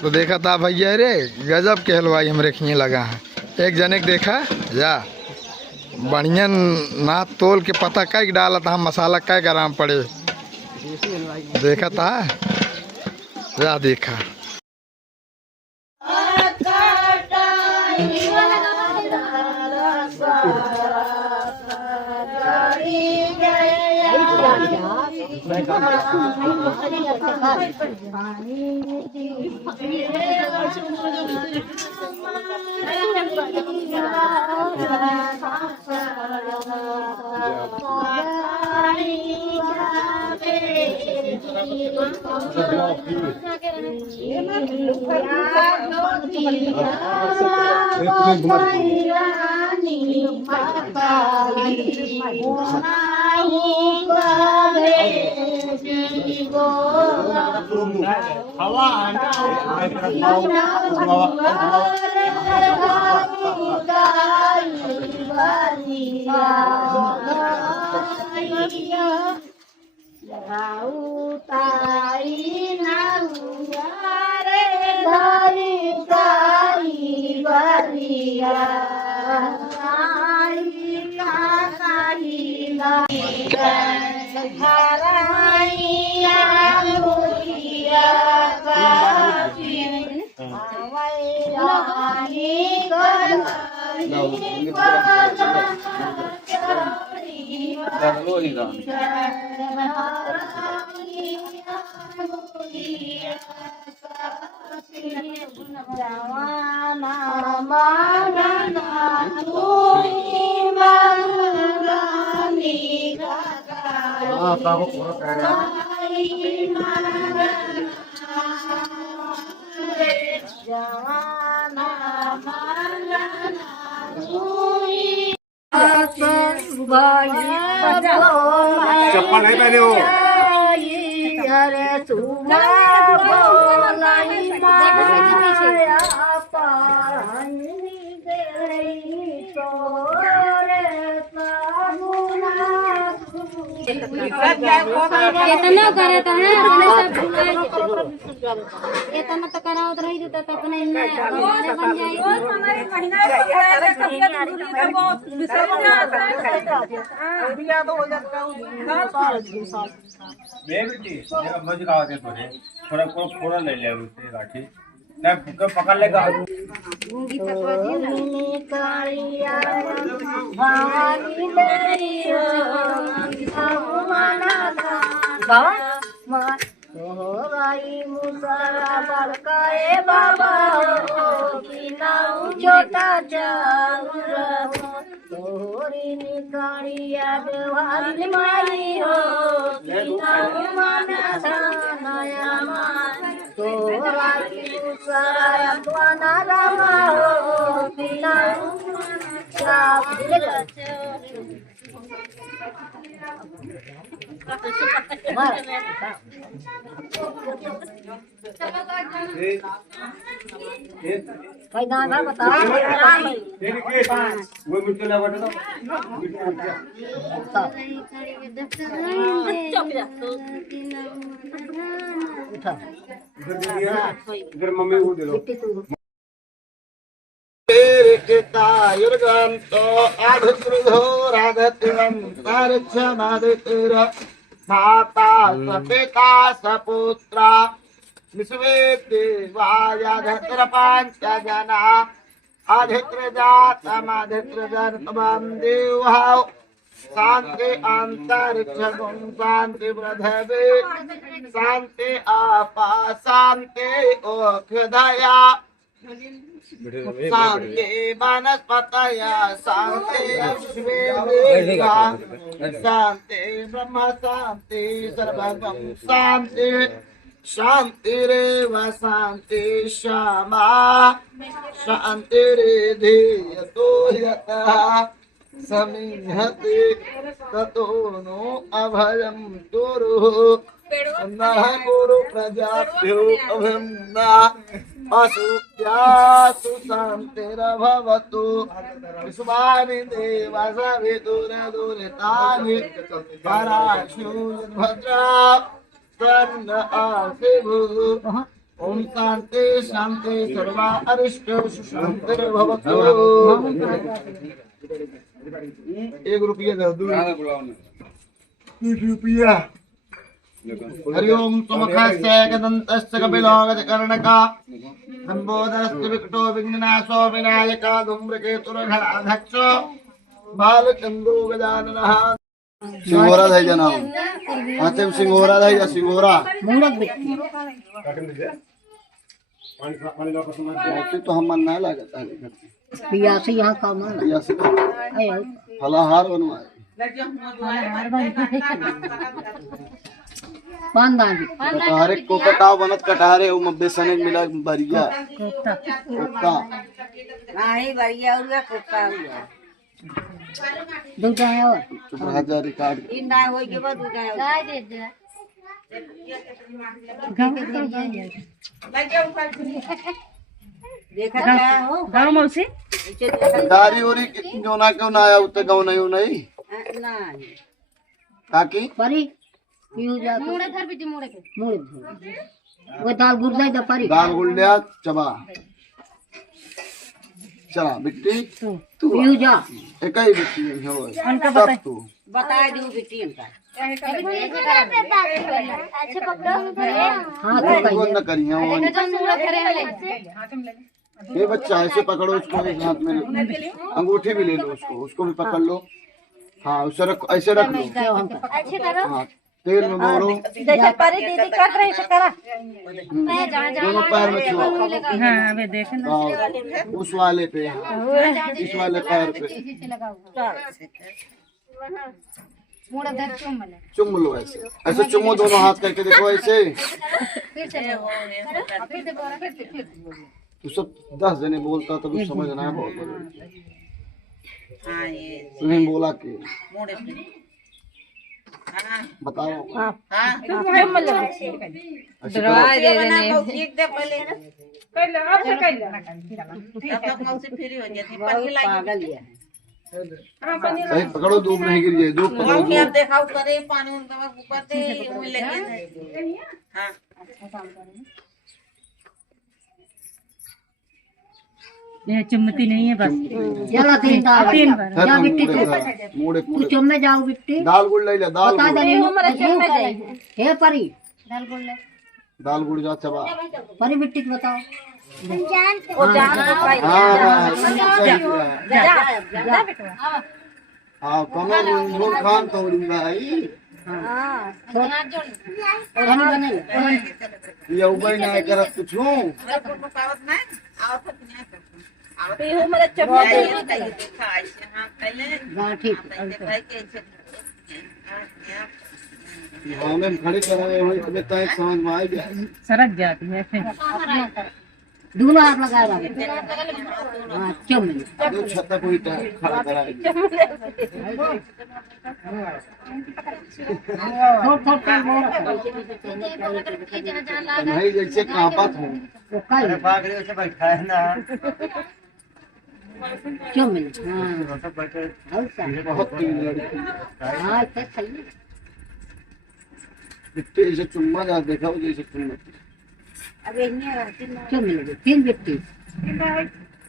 तो देखा था भैया रे, गजब के हलवाई हमरे खिए लगा है। एक जने के देखा जा बढ़िया ना तोल के पता कई डाला था, मसाला कई ग्राम पड़े देखा था जा देखा। चप्पल नहीं पहने हो। कितना करे तो है ये तो मत कराओ तो रही तो अपने बन थोड़ा ले ले राखी पकड़ लेगा। बाबा छोटा चाउर तोरी निकालिया देवाली माई हो नया तोरा सारा तुआना रामा हो बिना मम्मी को दे दो। माता सपिता सपुत्रा विश्वे देवायधित्र पंच जना अधित्र जातमधित्र जन्मं देवः शांति अंतरिक्ष गुण शांति पृथ्वी शांति आपा शांति ओषधया शांति वनस्पतय शांति शांति ब्रह्म शांति सर्वगम शांति शांतिरेव शांति क्षमा शांतिरेधीयतो यतः समीहते ततो नो अभयं तुरुः नः गुरु प्रजाभ्यो अभयं नः असुभ्यासु शान्तिरभवतु विश्वानि देवा सवितुर्दुरितानि पराशु भद्रा स्वर्ण आसेभु ओम शांति शांति सर्वा अरिष्टो शांतिर्भवतु 1 रुपया दे दो 2 रुपया हरि ओम सुमुखस्य गदन्तस्य कपिलो कर्णका लंबोदरस्य विकटो विघ्ननाशो विनायका धूम्रकेतुर्घटाध्यक्षो बालचंद्रो गजाननः सिंगोरा धाई जाना आते सिंगोरा धाई जा सिंगोरा मूरत बिट्टी तो हम मन नहीं लागत है पिया से यहाँ काम है या से फलाहार बनवाए पान दान कटारे को कटाव बनत कटारे उम बेसन मिला बरिया कोका नहीं बढ़िया हुआ कुत्ता हुआ दूध आया और राजा रिकॉर्ड इन दाय होई के बाद दूध आया गाय दे दे देखा क्या हो गाँव मौसी दारी ओरी जो ना क्यों ना आया उते गाँव नहीं नहीं नहीं काकी परी पीऊ जा मोड़े घर बिटी मोड़े के मोड़े वो दाल गुरदाई द परी दाल गुल्डिया चबा चला बिट्टी तू पीऊ जा एक ही बिट्टी है उनका बता तू बता दूं बेटी इनका अच्छे पकड़ो हां तो कौन न करिए ये बच्चा ऐसे पकड़ो उसको एक हाथ में अंगूठी भी ले लो उसको भी पकड़ लो हाँ उसे रख ऐसे रख लो अच्छे करो हाँ तेल में मोड़ो जैसे परी दीदी कर रही से करा दोनों पैर में छुओ हां अबे देख ना उस वाले पे इस वाले पैर पे मोड़ा दर चुम लो ऐसे ऐसे चुमो दोनों हाथ करके देखो ऐसे फिर से तू सब 10 जने बोलता तब समझना है बहुत हां ये तुम्हें बोला कि मोड़े पे बताओ हां डराए दे देने ठीक दे पहले तब मौसी फ्री हो जाती पर पागल है सही पकड़ो धूप नहीं गिर जाए धूप पकड़ो क्या देखाओ करे पानी उनका ऊपर से लगे हां ये चुम्मती नहीं है बस चला तीन दाल जा बिट्टी तू मोड़े तू चुम्मे जाओ बिट्टी दाल गुड़ ले ले दाल बता गुड़ दे हे परी दाल गुड़ ले दाल गुड़ जा चबा परी बिट्टी को बताओ वो जान तो पाई हाँ कमर रूल खान तोड़ी भाई ये उबई ना करत कुछ हूँ पावत नहीं आवत नहीं आवत हो मेरा चप्पल देखा ऐसे हां पहले हां ठीक हाँ मैं खड़े कर रहे हो तुम्हें तो एक समझ में आ गया सरक जाती है दोनों हाथ लगा रहा हां चुम दो छत्ता कोई खड़ा करा थोड़ा नहीं जैसे कांपत हूँ पागड़ियों से बैठा है ना चुम हां बहुत तेज लड़की हां सही बिट्टी जैसे चुम्मा जा देखा हो जैसे चुम्मा अबे नहीं चुम तीन बिट्टी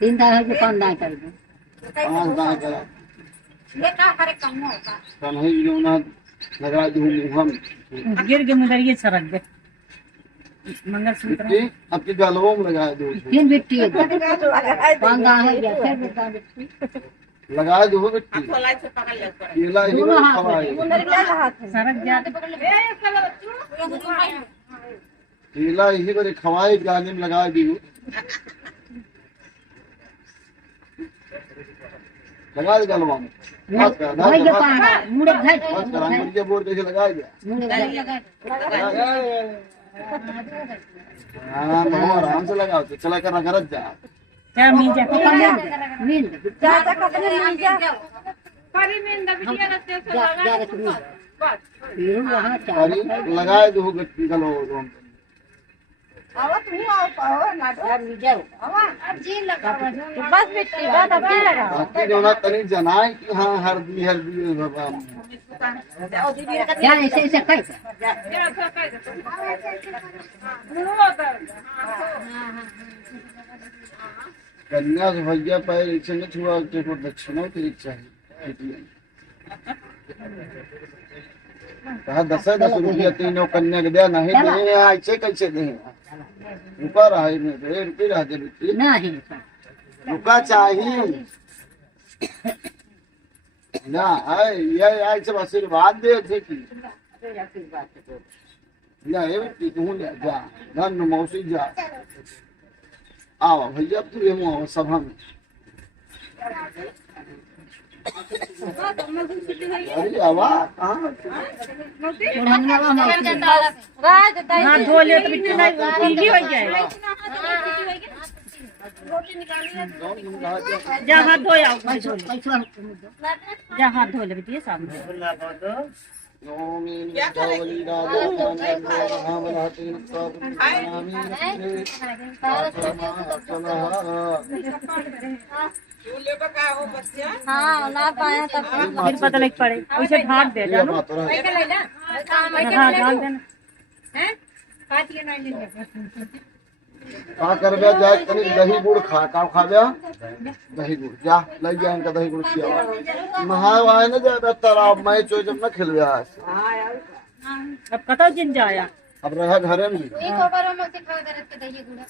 तीन दाल है जो पान दाल कर दो 5 दाएं करा ये का करे कम होगा कन्हई जो ना लगा दूँ हम गिर के मगर ये सरक गए मंगलसूत्र बिट्टी आपकी गालों में लगा दो तीन बिट्टी है पान दाल है या फिर बिट्टी लगा दो बिट्टी खोला से पकड़ ले केला ही में खवाए सरक जाते केला ही बड़े खवाए गाले में लगा दियो लगा दे गलवा में बस कर भाई के पान मुड़े घर बस कर अंगुरिया बोर्ड कैसे लगा दिया मुड़े हाँ मामा आराम से लगाओ तो चला करना गरज जा क्या मीजा मीन ज्यादा कपड़े नहीं जा जा फिर वहां अरे लगाए दो गलो आवा तुम्ही आओ पाओ नाटक जाओ आवा जी लगा बस बेटी बात अब जी लगा बाकी जो ना तनी जनाए कि हाँ हल्दी बाबा क्या ऐसे ऐसे कैसे कन्या से भैया पैर इच्छा नहीं छुआ को दक्षिणा की इच्छा है कहा 10 तीनों कन्या के दिया नहीं दे ऐसे कैसे दे रुका रहा है मैं रुकी रहा दे बेटी नहीं रुका चाहिए ना ये ऐसे आशीर्वाद दे थे कि या ये बेटी तू ले जा धन मौसी जा आओ भैया तू ये मुँह सभा में अरे आवा कहाँ हाथ धो ले तो बिट्टी नहीं पीली हो जाए जा हाथ धो आओ जा हाथ धो ले बिट्टी सामने हाँ ना पाया तब फिर पता नहीं पड़े उसे ढाक दे जानो हाँ ढाक देना कहाँ कर बे जा तनी दही गुड़ खा का खाबे दही गुड़ जा लग जा इनका दही गुड़ खिया महावाय न जा तालाब में चो जब न खिलवे अब कतो जिन जाया अब रहा घरे में एक ओवर में से खा कर के दही गुड़ा